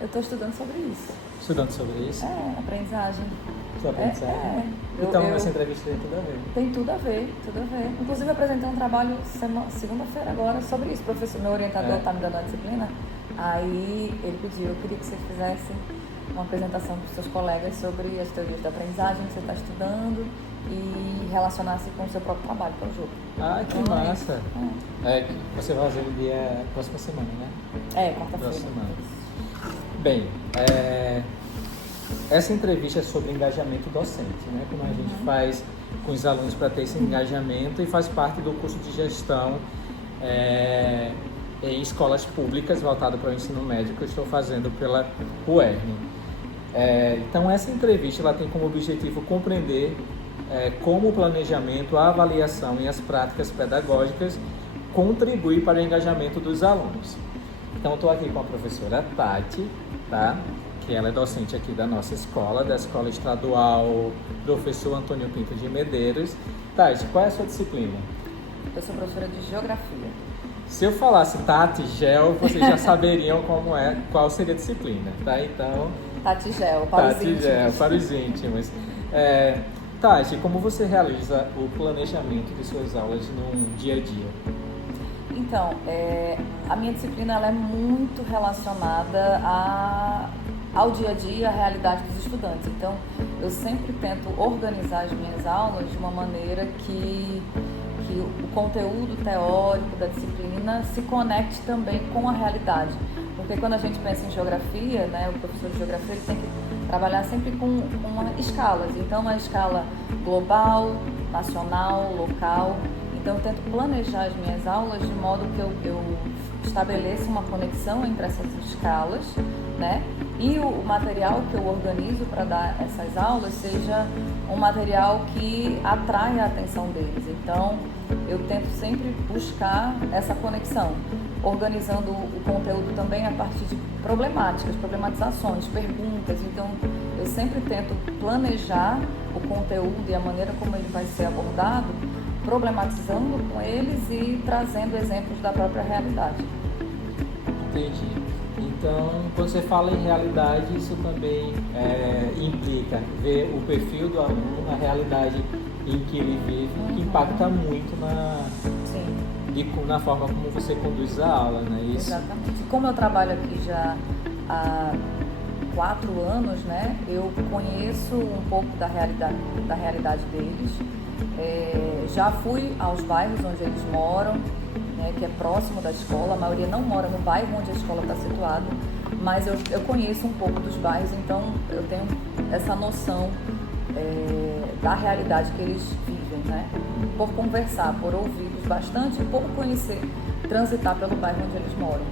Eu estou estudando sobre isso. Estudando sobre isso? Aprendizagem. Sobre aprendizagem? Então, essa entrevista tem tudo a ver. Tem tudo a ver, tudo a ver. Inclusive, eu apresentei um trabalho segunda-feira agora sobre isso. Meu orientador está me dando a disciplina, aí ele pediu, eu queria que você fizesse uma apresentação para os seus colegas sobre as teorias da aprendizagem que você está estudando e relacionasse com o seu próprio trabalho, que é o jogo. Ah, que então, massa! Você vai fazer o dia próxima semana, né? Quarta-feira. Bem, essa entrevista é sobre engajamento docente, né? Como a gente faz com os alunos para ter esse engajamento, e faz parte do curso de gestão em escolas públicas voltado para o ensino médio que eu estou fazendo pela UERN. Então essa entrevista ela tem como objetivo compreender como o planejamento, a avaliação e as práticas pedagógicas contribuem para o engajamento dos alunos. Então eu estou aqui com a professora Tati, tá? Que ela é docente aqui da nossa escola, da Escola Estadual Professor Antônio Pinto de Medeiros. Tati, qual é a sua disciplina? Eu sou professora de Geografia. Se eu falasse Tati Gel, vocês já saberiam qual seria a disciplina, tá? Então... Tati Gel, para os íntimos. Gel, para os íntimos. Tati, como você realiza o planejamento de suas aulas no dia a dia? Então, a minha disciplina ela é muito relacionada ao dia a dia, à realidade dos estudantes. Então, eu sempre tento organizar as minhas aulas de uma maneira que o conteúdo teórico da disciplina se conecte também com a realidade. Porque quando a gente pensa em geografia, né, o professor de geografia ele tem que trabalhar sempre com escalas. Então, uma escala global, nacional, local. Então, eu tento planejar as minhas aulas de modo que eu estabeleça uma conexão entre essas escalas, né? E o material que eu organizo para dar essas aulas seja um material que atrai a atenção deles. Então, eu tento sempre buscar essa conexão, organizando o conteúdo também a partir de problematizações, perguntas. Então, eu sempre tento planejar o conteúdo e a maneira como ele vai ser abordado, problematizando com eles e trazendo exemplos da própria realidade. Entendi. Então, quando você fala em realidade, isso também implica ver o perfil do aluno, a realidade em que ele vive, que impacta muito na forma como você conduz a aula, né? Isso. Exatamente. Como eu trabalho aqui já há 4 anos, né? Eu conheço um pouco da realidade deles. Já fui aos bairros onde eles moram, né, que é próximo da escola. A maioria não mora no bairro onde a escola está situada, mas eu conheço um pouco dos bairros, então eu tenho essa noção da realidade que eles vivem, né? Por conversar, por ouvi-los bastante e por conhecer, transitar pelo bairro onde eles moram,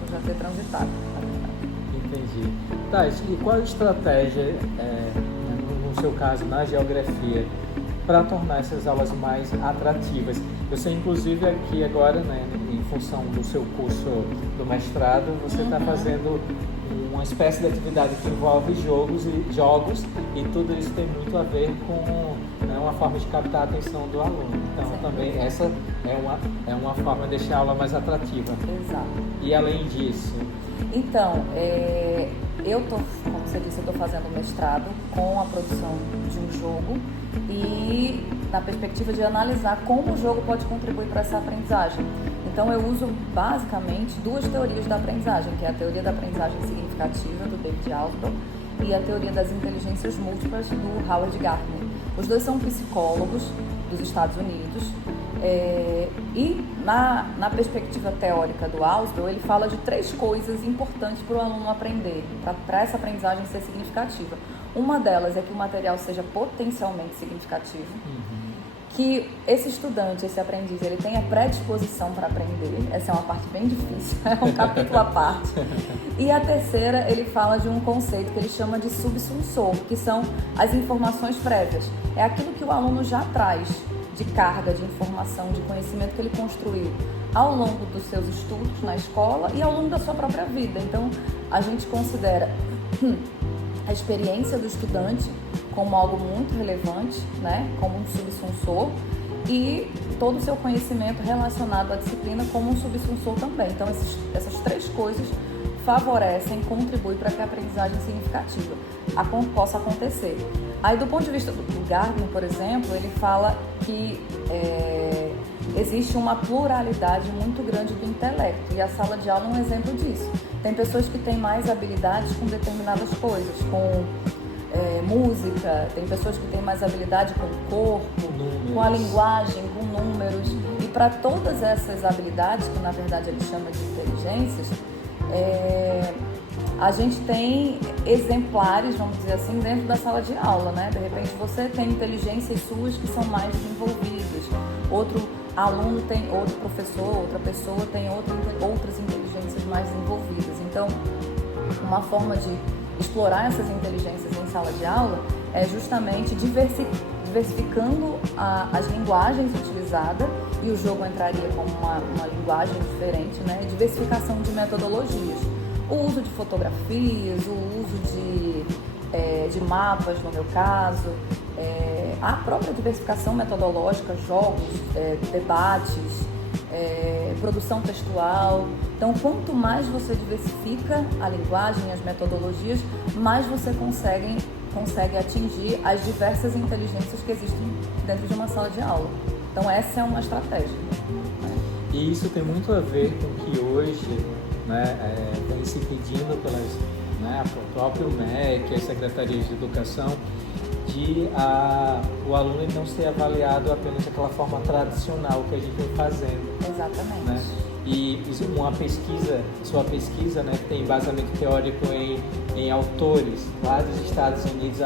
por já ter transitado, na verdade. Entendi. Tá, e qual a estratégia, no seu caso, na geografia, para tornar essas aulas mais atrativas? Eu sei, inclusive, aqui agora, né, em função do seu curso do mestrado, você está fazendo uma espécie de atividade que envolve jogos e tudo isso tem muito a ver com, né, uma forma de captar a atenção do aluno. Então, também essa é uma forma de deixar a aula mais atrativa. Exato. E além disso? Então, como você disse, eu estou fazendo mestrado com a produção de um jogo e na perspectiva de analisar como o jogo pode contribuir para essa aprendizagem. Então, eu uso basicamente 2 teorias da aprendizagem, que é a teoria da aprendizagem significativa, do David Alsbaugh, e a teoria das inteligências múltiplas, do Howard Gardner. Os 2 são psicólogos dos Estados Unidos. E na perspectiva teórica do Alsbaugh, ele fala de 3 coisas importantes para o aluno aprender, para essa aprendizagem ser significativa. Uma delas é que o material seja potencialmente significativo, que esse estudante, esse aprendiz, ele tenha predisposição para aprender. Essa é uma parte bem difícil, é um capítulo à parte. E a terceira, ele fala de um conceito que ele chama de subsunsor, que são as informações prévias. É aquilo que o aluno já traz de carga, de informação, de conhecimento que ele construiu ao longo dos seus estudos na escola e ao longo da sua própria vida. Então, a gente considera a experiência do estudante como algo muito relevante, né, como um subsunsor, e todo o seu conhecimento relacionado à disciplina como um subsunsor também. Então, essas 3 coisas favorecem, contribuem para que a aprendizagem significativa possa acontecer. Aí, do ponto de vista do Gardner, por exemplo, ele fala que existe uma pluralidade muito grande do intelecto, e a sala de aula é um exemplo disso. Tem pessoas que têm mais habilidades com determinadas coisas, com música, tem pessoas que têm mais habilidade com o corpo, com a linguagem, com números, e para todas essas habilidades, que na verdade ele chama de inteligências, a gente tem exemplares, vamos dizer assim, dentro da sala de aula, né? De repente você tem inteligências suas que são mais desenvolvidas, outro aluno tem, outro professor, outra pessoa tem outras inteligências mais desenvolvidas. Então, uma forma de explorar essas inteligências em sala de aula é justamente diversificando as linguagens utilizadas, e o jogo entraria como uma linguagem diferente, né? Diversificação de metodologias, o uso de fotografias, o uso de mapas, no meu caso, a própria diversificação metodológica, jogos, debates, produção textual. Então, quanto mais você diversifica a linguagem, as metodologias, mais você consegue atingir as diversas inteligências que existem dentro de uma sala de aula. Então, essa é uma estratégia. E isso tem muito a ver com o que hoje, né, vem se pedindo pelo próprio MEC, as secretarias de educação, de o aluno não ser avaliado apenas daquela forma tradicional que a gente vem fazendo. Exatamente. Né? E sua pesquisa, né, tem embasamento teórico em autores lá dos Estados Unidos,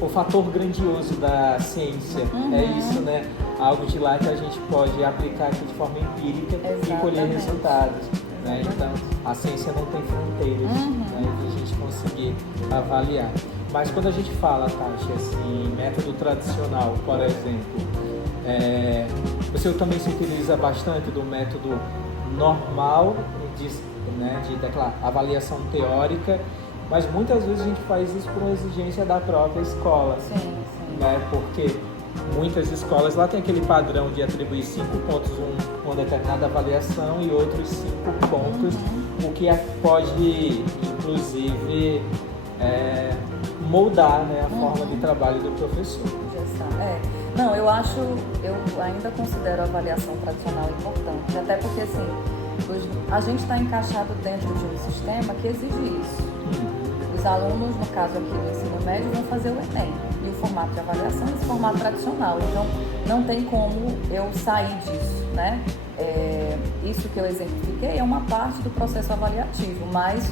o fator grandioso da ciência. Uhum. É isso, né? Algo de lá que a gente pode aplicar aqui de forma empírica. Exatamente. E colher resultados. Né? Então, a ciência não tem fronteiras, né, de a gente conseguir avaliar. Mas quando a gente fala, Tati, assim, método tradicional, por exemplo, você também se utiliza bastante do método normal daquela avaliação teórica, mas muitas vezes a gente faz isso por uma exigência da própria escola. Sim. Né? Porque muitas escolas lá tem aquele padrão de atribuir 5 pontos uma determinada avaliação e outros 5 pontos, o que pode, inclusive, moldar, né, a forma de trabalho do professor. Não, eu ainda considero a avaliação tradicional importante, até porque, assim, a gente está encaixado dentro de um sistema que exige isso. Os alunos, no caso aqui do ensino médio, vão fazer o Enem, e o formato de avaliação é esse formato tradicional, então não tem como eu sair disso, né? Isso que eu exemplifiquei é uma parte do processo avaliativo, mas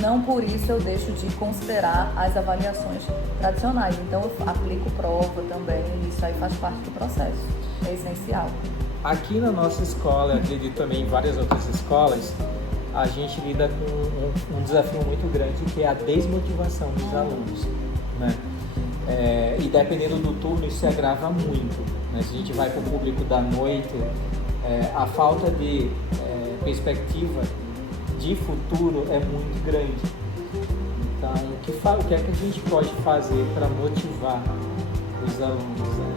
não por isso eu deixo de considerar as avaliações tradicionais. Então eu aplico prova também, e isso aí faz parte do processo, é essencial. Aqui na nossa escola, acredito também em várias outras escolas, a gente lida com um desafio muito grande, que é a desmotivação dos alunos, né? E dependendo do turno, isso se agrava muito, né? Se a gente vai para o público da noite, a falta de perspectiva de futuro é muito grande. Então, o que é que a gente pode fazer para motivar os alunos, né?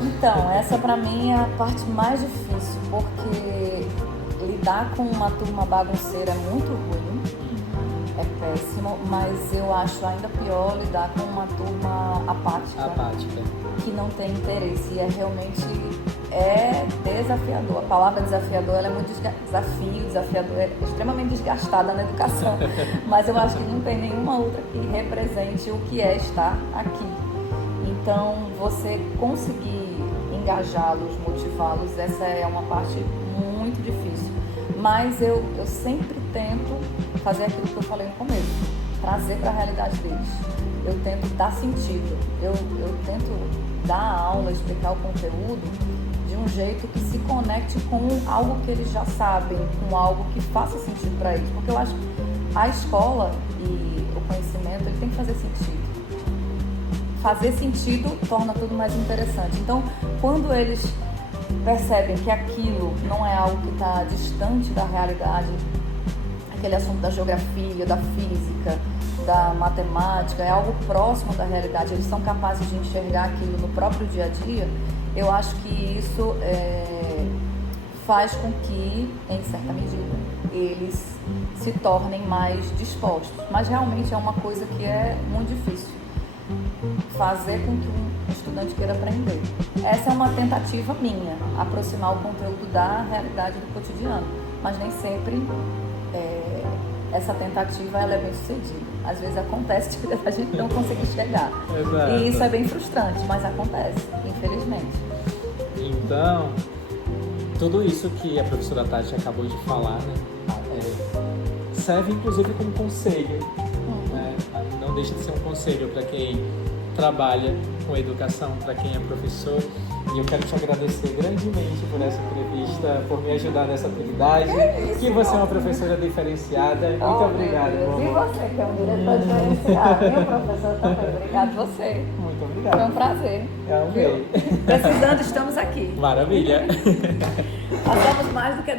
Então, essa para mim é a parte mais difícil, porque lidar com uma turma bagunceira é muito ruim, é péssimo, mas eu acho ainda pior lidar com uma turma apática. Que não tem interesse, e realmente desafiador. A palavra desafiador, ela é muito desafiador, é extremamente desgastada na educação, mas eu acho que não tem nenhuma outra que represente o que é estar aqui. Então, você conseguir engajá-los, motivá-los, essa é uma parte muito difícil. Mas eu sempre tento fazer aquilo que eu falei no começo, trazer para a realidade deles. Eu tento dar sentido, eu tento dar a aula, explicar o conteúdo de um jeito que se conecte com algo que eles já sabem, com algo que faça sentido para eles. Porque eu acho que a escola e o conhecimento, ele tem que fazer sentido. Fazer sentido torna tudo mais interessante. Então, quando eles percebem que aquilo não é algo que está distante da realidade, aquele assunto da geografia, da física, da matemática, é algo próximo da realidade, eles são capazes de enxergar aquilo no próprio dia a dia, eu acho que isso faz com que, em certa medida, eles se tornem mais dispostos. Mas realmente é uma coisa que é muito difícil, fazer com que um estudante queira aprender. Essa é uma tentativa minha, aproximar o conteúdo da realidade do cotidiano, mas nem sempre essa tentativa ela é bem sucedida. Às vezes acontece de a gente não conseguir chegar. Exato. E isso é bem frustrante, mas acontece, infelizmente. Então, tudo isso que a professora Tati acabou de falar, né, serve inclusive como conselho, né? Não deixa de ser um conselho para quem trabalha com educação, para quem é professor. E eu quero te agradecer grandemente por essa entrevista, por me ajudar nessa atividade, que você é uma professora diferenciada. Muito obrigado, meu Deus. E você, que é um diretor diferenciado, e o professor também. Obrigado você. Muito obrigado. Foi um prazer. Eu amei. Precisando, estamos aqui. Maravilha. Passamos mais do que